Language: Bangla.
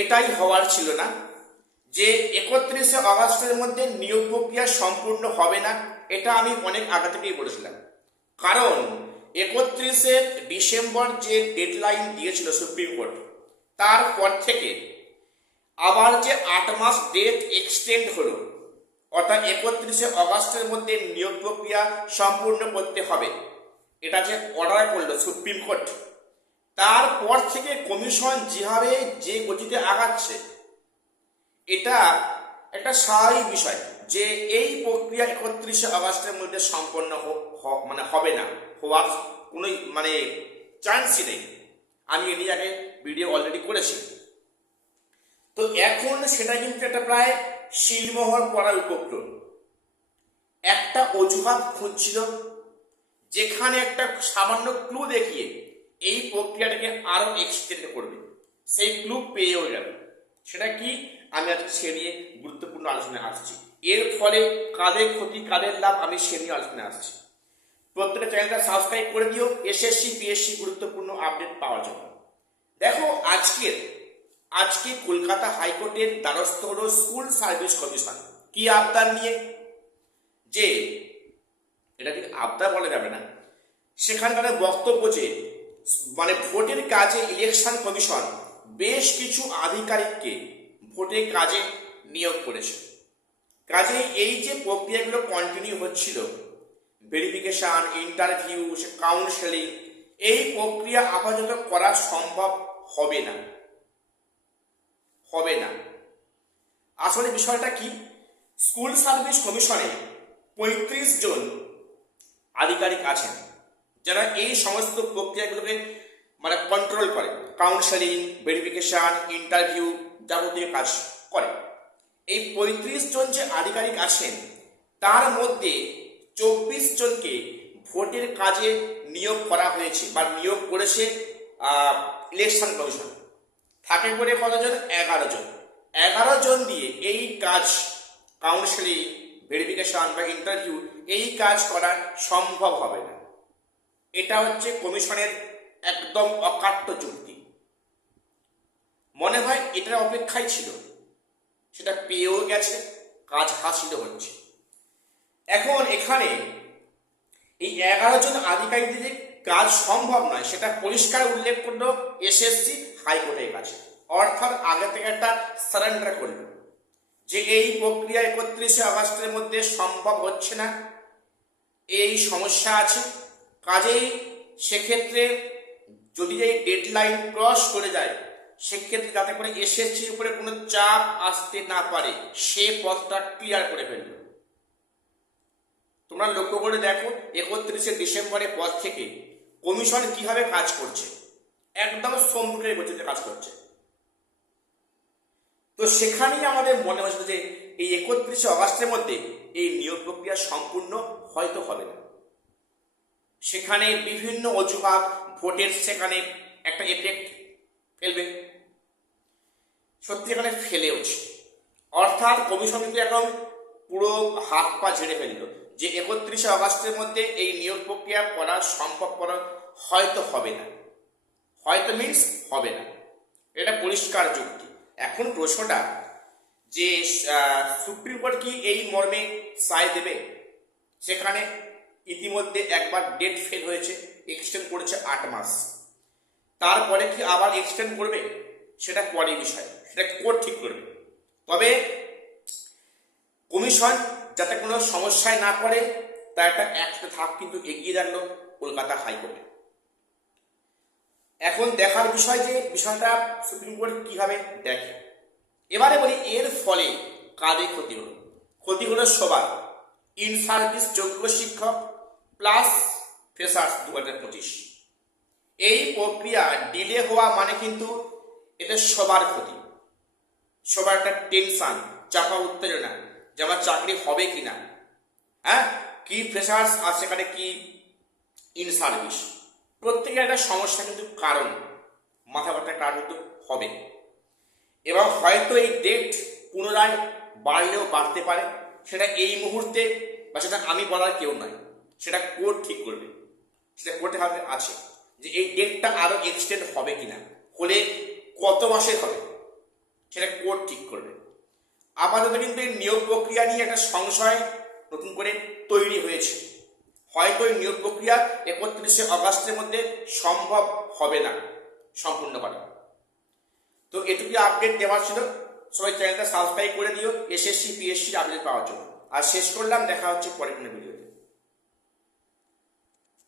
এটাই হওয়ার ছিল না যে 31শে আগস্টের মধ্যে নিয়োগ প্রক্রিয়া সম্পূর্ণ হবে না। এটা আমি অনেক আগে থেকেই বলেছিলাম, কারণ 31শে ডিসেম্বর যে ডেডলাইন দিয়েছিল সুপ্রিম কোর্ট, তারপর থেকে আবার যে 8 মাস ডেট এক্সটেন্ড হলো, অর্থাৎ 31শে আগস্টের মধ্যে নিয়োগ প্রক্রিয়া সম্পূর্ণ করতে হবে, এটা যে অর্ডার করলো সুপ্রিম কোর্ট, তারপর থেকে কমিশন যেভাবে যে গতিতে আগাচ্ছে, এটা একটা স্বাভাবিক বিষয় যে এই প্রক্রিয়া 31শে আগস্টের মধ্যে সম্পন্ন হবে না, হওয়ার কোনো চান্সই নেই। আমি এটি আগে ভিডিও অলরেডি করেছি। তো এখন সেটা কিন্তু একটা প্রায় শিলমোহর করার উপক্রম। একটা অজুহাত খুঁজছিল যেখানে একটা সামান্য ক্লু দেখিয়ে এই প্রক্রিয়াটাকে আরো এক্সটেন্ড করবে, সেই ক্লু পেয়েও গেল। সেটা কি, আমি আজকে সে নিয়ে গুরুত্বপূর্ণ আলোচনায় আসছি। এর ফলে কাদের ক্ষতি কাদের লাভ, আমি সে নিয়ে আলোচনায় আসছি। প্রত্যেকটা চ্যানেলটা সাবস্ক্রাইব করে দিও এসএসসি পিএসসি গুরুত্বপূর্ণ আপডেট পাওয়ার জন্য। দেখো, আজকে কলকাতা হাইকোর্টের দ্বারস্থ হলো স্কুল সার্ভিস কমিশন। কি আবদার নিয়ে, যে এটা ঠিক আবদার বলা যাবে না, সেখানকার বক্তব্য যে ভোটের কাজে ইলেকশন কমিশন বেশ কিছু আধিকারিককে ভোটের কাজে নিয়োগ করেছে। কাজে এই যে প্রক্রিয়াগুলো কন্টিনিউ হচ্ছিল, ভেরিফিকেশন, ইন্টারভিউ, কাউন্সেলিং, এই প্রক্রিয়া আপাতত করা সম্ভব হবে না। আসলে বিষয়টা কি, স্কুল সার্ভিস কমিশনে 35 জন আধিকারিক আছেন যারা এই সমস্ত প্রক্রিয়াগুলোকে কন্ট্রোল করে, কাউন্সেলিং, ভেরিফিকেশন, ইন্টারভিউ, যাবতীয় কাজ করে। এই 35 জন যে আধিকারিক আছেন, তার মধ্যে 24 জনকে ভোটের কাজে নিয়োগ করা হয়েছে বা নিয়োগ করেছে ইলেকশন কমিশন। থাকে করে কতজন? 11 জন। 11 জন দিয়ে এই কাজ, কাউন্সেলিং, ভেরিফিকেশন বা ইন্টারভিউ, এই কাজ করা সম্ভব হবে না। এটা হচ্ছে কমিশনের একদম অকাট্য যুক্তি। মনে হয় এটার অপেক্ষায় ছিল, সেটা পেয়েও গেছে, কাজ হাসিল হচ্ছে। এখন এখানে এই 11 জন আধিকারিকদের যে কাজ সম্ভব নয়, সেটা পরিষ্কার উল্লেখ করলো এসএসসি হাইকোর্টের কাছে। অর্থাৎ আগে থেকে একটা সারেন্ডার করল যে এই প্রক্রিয়া 31শে আগস্টের মধ্যে সম্ভব হচ্ছে না, এই সমস্যা আছে। কাজেই সেক্ষেত্রে যদি এই ডেডলাইন ক্রস করে যায়, সেক্ষেত্রে যাতে করে এসএসসির উপরে কোনো চাপ আসতে না পারে, সে পথটা ক্লিয়ার করে ফেলল। তোমরা লক্ষ্য করে দেখো, 31শে ডিসেম্বরের পর থেকে কমিশন কিভাবে কাজ করছে, একদম সম্মুখের গতিতে কাজ করছে। তো সেখানেই আমাদের মনে হচ্ছে যে এই 31শে আগস্টের মধ্যে এই নিয়োগ প্রক্রিয়া সম্পূর্ণ হয়তো হবে না। সেখানে বিভিন্ন অজুহাত ভোটের সেখানে একটা এফেক্ট ফেলবে, সত্যি এখানে ফেলেওছে। অর্থাৎ কমিশন কিন্তু এখন পুরো হাত পা ঝেড়ে ফেলল যে 31শে আগস্টের মধ্যে এই নিয়োগ প্রক্রিয়া করা সম্ভব করা হয়তো হবে না। হয়তো মিন্স হবে না, এটা পরিষ্কার যুক্তি। এখন প্রশ্নটা যে সুপ্রিম কোর্ট কি এই মর্মে সায় দেবে? সেখানে ইতিমধ্যে একবার ডেট ফেল হয়েছে, এক্সটেন্ড করেছে 8 মাস। তারপরে কি আবার এক্সটেন্ড করবে, সেটা পরের বিষয়, সেটা কোর্ট ঠিক করবে। তবে কমিশন যাতে কোনো সমস্যায় না পড়ে, তার একটা ধাপ কিন্তু এগিয়ে রাখলো কলকাতা হাইকোর্টে। এখন দেখার বিষয় যে বিষয়টা সুপ্রিম কোর্ট কিভাবে দেখে। এবারে বলি, এর ফলে কাদের ক্ষতি হলো? ক্ষতি হলো সবার, ইন সার্ভিস যোগ্য শিক্ষক প্লাস ফ্রেশার্স 2025। এই প্রক্রিয়া ডিলে হওয়া মানে কিন্তু এদের সবার ক্ষতি, সবার একটা টেনশন, চাপা উত্তেজনা যে আমার চাকরি হবে কিনা, কি ফ্রেশার্স আর সেখানে কি ইন সার্ভিস, প্রত্যেকের একটা সমস্যা কিন্তু কারণ, মাথা ব্যথার কারণ কিন্তু হবে। এবং হয়তো এই ডেট পুনরায় বাড়লেও বাড়তে পারে, সেটা এই মুহূর্তে বা সেটা আমি বলার কেউ নয়, সেটা কোর্ট ঠিক করবে। সেটা কোর্টের হাতে আছে যে এই ডেটটা আরো এক্সটেন্ড হবে কিনা, হলে কত মাসের হবে, সেটা কোর্ট ঠিক করবে। আপাতত কিন্তু এই নিয়োগ প্রক্রিয়া নিয়ে একটা সংশয় নতুন করে তৈরি হয়েছে। হয়তো এই নিয়োগ প্রক্রিয়া 31শে অগাস্টের মধ্যে সম্ভব হবে না সম্পূর্ণ করা। তো এটুকু আপডেট দেওয়ার ছিল। সবাই চ্যানেলটা সাবস্ক্রাইব করে দিও এসএসসি পিএসসি আপডেট পাওয়ার জন্য। আর শেষ করলাম, দেখা হচ্ছে পরের কোনো ভিডিওতে।